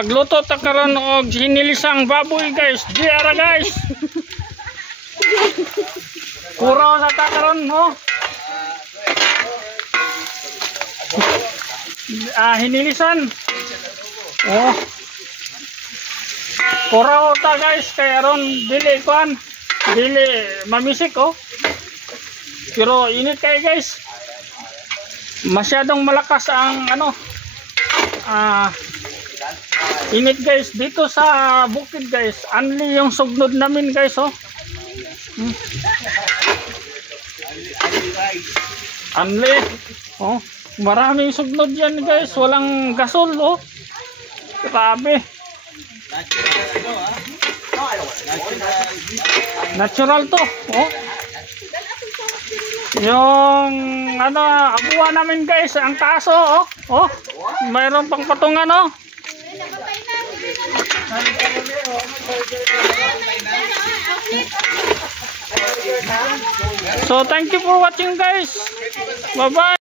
magluto ta karon og hinilisang baboy guys. Diara guys. Kuraw sa ta karon no. Hinilisan. Oh. Kuraw ta guys kay aron dili kuan. Dili mamisik oh. Pero init kay guys. Masyadong malakas ang ano init guys dito sa bukid guys. Anli yung sugnod namin guys oh. Anli oh, maraming sugnod yan guys, walang gasol oh. Grabe. Natural to oh. Yung ano abuwa namin guys, ang taas oh. Oh, mayroon pang patungan oh. So thank you for watching guys. Bye bye.